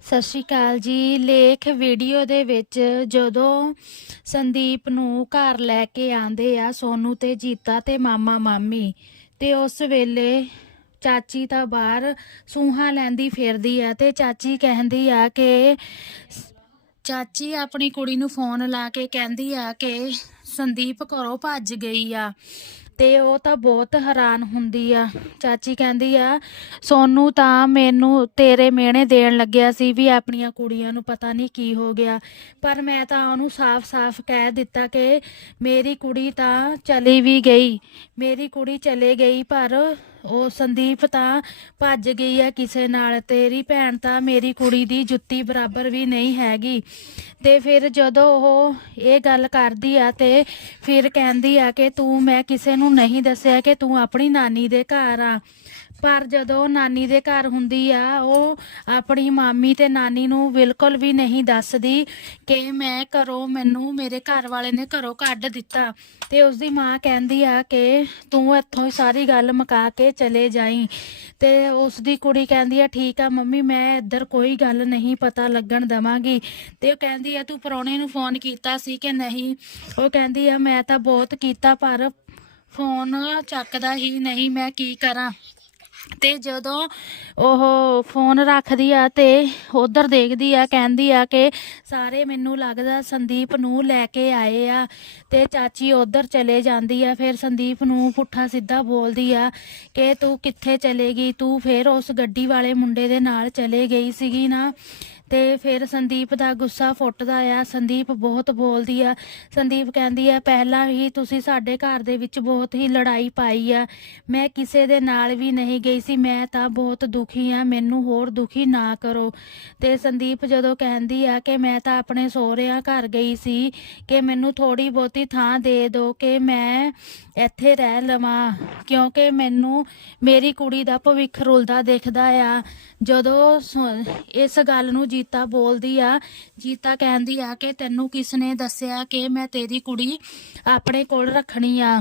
ਸਤਿ ਸ਼੍ਰੀ ਅਕਾਲ ਜੀ। ਲੇਖ ਵੀਡੀਓ ਦੇ ਵਿੱਚ ਜਦੋਂ ਸੰਦੀਪ ਨੂੰ ਘਰ ਲੈ ਕੇ ਆਂਦੇ ਆ, ਸੋਨੂ ਤੇ ਜੀਤਾ ਤੇ ਮਾਮਾ ਮਾਮੀ, ਤੇ ਉਸ ਵੇਲੇ ਚਾਚੀ ਤਾਂ ਬਾਹਰ ਸੂਹਾ ਲੈਂਦੀ ਫਿਰਦੀ ਆ ਤੇ ਚਾਚੀ ਕਹਿੰਦੀ ਆ ਕਿ ਚਾਚੀ ਆਪਣੀ ਕੁੜੀ ਨੂੰ ਫੋਨ ਲਾ ਕੇ ਕਹਿੰਦੀ ਆ ਕਿ ਸੰਦੀਪ ਘਰੋਂ ਭੱਜ ਗਈ ਆ ਤੇ ਉਹ ਤਾਂ ਬਹੁਤ ਹੈਰਾਨ ਹੁੰਦੀ ਆ। ਚਾਚੀ ਕਹਿੰਦੀ ਆ, ਸੋਨੂੰ ਤਾਂ ਮੈਨੂੰ ਤੇਰੇ ਮਿਹਣੇ ਦੇਣ ਲੱਗਿਆ ਸੀ ਵੀ ਆਪਣੀਆਂ ਕੁੜੀਆਂ ਨੂੰ ਪਤਾ ਨਹੀਂ ਕੀ ਹੋ ਗਿਆ। ਪਰ ਮੈਂ ਤਾਂ ਉਹਨੂੰ ਸਾਫ਼-ਸਾਫ਼ ਕਹਿ ਦਿੱਤਾ ਕਿ ਮੇਰੀ ਕੁੜੀ ਤਾਂ ਚਲੀ ਵੀ ਗਈ, ਮੇਰੀ ਕੁੜੀ ਚਲੇ ਗਈ ਪਰ ਉਹ ਸੰਦੀਪ ਤਾਂ ਭੱਜ ਗਈ ਆ ਕਿਸੇ ਨਾਲ, ਤੇਰੀ ਭੈਣ ਤਾਂ ਮੇਰੀ ਕੁੜੀ ਦੀ ਜੁੱਤੀ ਬਰਾਬਰ ਵੀ ਨਹੀਂ ਹੈਗੀ। ਤੇ ਫਿਰ ਜਦੋਂ ਉਹ ਇਹ ਗੱਲ ਕਰਦੀ ਆ ਤੇ ਫਿਰ ਕਹਿੰਦੀ ਆ ਕਿ ਤੂੰ, ਮੈਂ ਕਿਸੇ ਨੂੰ ਨਹੀਂ ਦੱਸਿਆ ਕਿ ਤੂੰ ਆਪਣੀ ਨਾਨੀ ਦੇ ਘਰ ਆ। ਪਰ ਜਦੋਂ ਨਾਨੀ ਦੇ ਘਰ ਹੁੰਦੀ ਆ, ਉਹ ਆਪਣੀ ਮਾਮੀ ਤੇ ਨਾਨੀ ਨੂੰ ਬਿਲਕੁਲ ਵੀ ਨਹੀਂ ਦੱਸਦੀ ਕਿ ਮੈਂ ਘਰੋਂ ਮੈਨੂੰ ਮੇਰੇ ਘਰ ਵਾਲੇ ਨੇ ਘਰੋਂ ਕੱਢ ਦਿੱਤਾ। ਤੇ ਉਸ ਦੀ ਮਾਂ ਕਹਿੰਦੀ ਆ ਕਿ ਤੂੰ ਇੱਥੋਂ ਹੀ ਸਾਰੀ ਗੱਲ ਮੁਕਾ ਕੇ ਚਲੇ ਜਾਈ। ਤੇ ਉਸ ਦੀ ਕੁੜੀ ਕਹਿੰਦੀ ਆ, ਠੀਕ ਆ ਮੰਮੀ, ਮੈਂ ਇੱਧਰ ਕੋਈ ਗੱਲ ਨਹੀਂ ਪਤਾ ਲੱਗਣ ਦਵਾਂਗੀ। ਤੇ ਉਹ ਕਹਿੰਦੀ ਆ, ਤੂੰ ਪਰੌਣੇ ਨੂੰ ਫੋਨ ਕੀਤਾ ਸੀ ਕਿ ਨਹੀਂ? ਉਹ ਕਹਿੰਦੀ ਆ, ਮੈਂ ਤਾਂ ਬਹੁਤ ਕੀਤਾ, ਪਰ ਫੋਨ ਚੱਕਦਾ ਹੀ ਨਹੀਂ, ਮੈਂ ਕੀ ਕਰਾਂ? ਤੇ ਜਦੋਂ ਉਹ ਫੋਨ ਰੱਖਦੀ ਆ ਤੇ ਉਧਰ ਦੇਖਦੀ ਆ, ਕਹਿੰਦੀ ਆ ਕਿ ਸਾਰੇ ਮੈਨੂੰ ਲੱਗਦਾ ਸੰਦੀਪ ਨੂੰ ਲੈ ਕੇ ਆਏ ਆ ਤੇ ਚਾਚੀ ਉਧਰ ਚਲੇ ਜਾਂਦੀ ਆ, ਫਿਰ ਸੰਦੀਪ ਨੂੰ ਪੁੱਠਾ ਸਿੱਧਾ ਬੋਲਦੀ ਆ ਕਿ ਤੂੰ ਕਿੱਥੇ ਚਲੇ ਗਈ? ਤੂੰ ਫਿਰ ਉਸ ਗੱਡੀ ਵਾਲੇ ਮੁੰਡੇ ਦੇ ਨਾਲ ਚਲੇ ਗਈ ਸੀਗੀ ਨਾ। ਤੇ ਫਿਰ ਸੰਦੀਪ ਦਾ ਗੁੱਸਾ ਫੁੱਟਦਾ ਆ। ਸੰਦੀਪ ਬਹੁਤ ਬੋਲਦੀ ਆ। ਸੰਦੀਪ ਕਹਿੰਦੀ ਆ, ਪਹਿਲਾਂ ਹੀ ਤੁਸੀਂ ਸਾਡੇ ਘਰ ਦੇ ਵਿੱਚ ਬਹੁਤ ਹੀ ਲੜਾਈ ਪਾਈ ਆ। ਮੈਂ ਕਿਸੇ ਦੇ ਨਾਲ ਵੀ ਨਹੀਂ ਗਈ ਸੀ। ਮੈਂ ਤਾਂ ਬਹੁਤ ਦੁਖੀ ਆ। ਮੈਨੂੰ ਹੋਰ ਦੁਖੀ ਨਾ ਕਰੋ। ਤੇ ਸੰਦੀਪ ਜਦੋਂ ਕਹਿੰਦੀ ਆ ਕਿ ਮੈਂ ਤਾਂ ਆਪਣੇ ਸਹੁਰਿਆਂ ਘਰ ਗਈ ਸੀ, ਕਿ ਮੈਨੂੰ ਥੋੜੀ ਬਹੁਤੀ ਥਾਂ ਦੇ ਦਿਓ, ਕਿ ਮੈਂ ਇੱਥੇ ਰਹਿ ਲਵਾਂ। ਕਿਉਂਕਿ ਮੈਨੂੰ, ਮੇਰੀ ਕੁੜੀ ਦਾ ਭਵਿੱਖ ਰੁਲਦਾ ਦਿਖਦਾ ਆ। ਜਦੋਂ ਸੁ- ਇਸ ਗੱਲ ਨੂੰ ਜੀਤਾ ਬੋਲਦੀ ਆ। ਜੀਤਾ ਕਹਿੰਦੀ ਆ ਕਿ ਤੈਨੂੰ ਕਿਸ ਨੇ ਦੱਸਿਆ ਕਿ ਮੈਂ ਤੇਰੀ ਕੁੜੀ ਆਪਣੇ ਕੋਲ ਰੱਖਣੀ ਆ।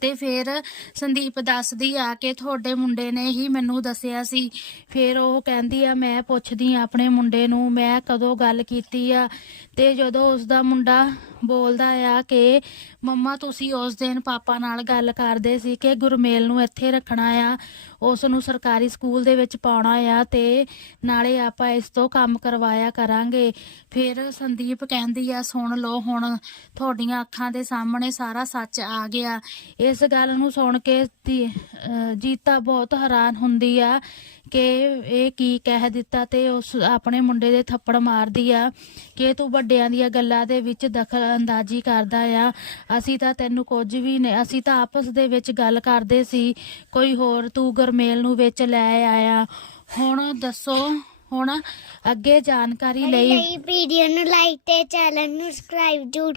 ਤੇ ਫਿਰ ਸੰਦੀਪ ਦੱਸਦੀ ਆ ਕਿ ਤੁਹਾਡੇ ਮੁੰਡੇ ਨੇ ਹੀ ਮੈਨੂੰ ਦੱਸਿਆ ਸੀ। ਫਿਰ ਉਹ ਕਹਿੰਦੀ ਆ, ਮੈਂ ਪੁੱਛਦੀ ਆ ਆਪਣੇ ਮੁੰਡੇ ਨੂੰ, ਮੈਂ ਕਦੋਂ ਗੱਲ ਕੀਤੀ ਆ? ਤੇ ਜਦੋਂ ਉਸ ਦਾ ਮੁੰਡਾ ਬੋਲਦਾ ਆ ਕਿ, ਮੰਮਾ, ਤੁਸੀਂ ਉਸ ਦਿਨ ਪਾਪਾ ਨਾਲ ਗੱਲ ਕਰਦੇ ਸੀ ਕਿ ਗੁਰਮੇਲ ਨੂੰ ਇੱਥੇ ਰੱਖਣਾ ਆ। ਉਸ ਨੂੰ ਸਰਕਾਰੀ ਸਕੂਲ ਦੇ ਵਿੱਚ ਪਾਉਣਾ ਆ ਤੇ ਨਾਲੇ ਆਪਾਂ ਇਸ ਤੋਂ ਕੰਮ ਕਰਵਾਇਆ ਕਰਾਂਗੇ। ਫਿਰ ਸੰਦੀਪ ਕਹਿੰਦੀ ਆ, ਸੁਣ ਲਓ ਹੁਣ, ਤੁਹਾਡੀਆਂ ਅੱਖਾਂ ਦੇ ਸਾਹਮਣੇ ਸਾਰਾ ਸੱਚ ਆ ਗਿਆ। ਇਸ ਗੱਲ ਨੂੰ ਸੁਣ ਕੇ ਜੀਤਾ ਬਹੁਤ ਹੈਰਾਨ ਹੁੰਦੀ ਆ ਕਿ ਇਹ ਕੀ ਕਹਿ ਦਿੱਤਾ ਤੇ ਉਸ ਆਪਣੇ ਮੁੰਡੇ ਦੇ ਥੱਪੜ ਮਾਰਦੀ ਆ ਕਿ ਤੂੰ ਵੱਡਿਆਂ ਦੀਆਂ ਗੱਲਾਂ ਦੇ ਵਿੱਚ ਦਖਲ ਅੰਦਾਜ਼ੀ ਕਰਦਾ ਆ। ਅਸੀਂ ਤਾਂ ਤੈਨੂੰ ਕੁਝ ਵੀ ਨਹੀਂ ਅਸੀਂ ਤਾਂ ਆਪਸ ਦੇ ਵਿੱਚ ਗੱਲ ਕਰਦੇ ਸੀ ਕੋਈ ਹੋਰ ਤੂੰ ਗਰਮੇਲ ਨੂੰ ਵਿੱਚ ਲੈ ਆਇਆ। ਹੁਣ ਦੱਸੋ ਹੁਣ ਅੱਗੇ ਜਾਣਕਾਰੀ ਲਈ ਲਈ ਵੀਡੀਓ ਨੂੰ ਲਾਈਕ ਤੇ ਚੈਨਲ ਨੂੰ ਸਬਸਕ੍ਰਾਈਬ ਜ਼ਰੂਰ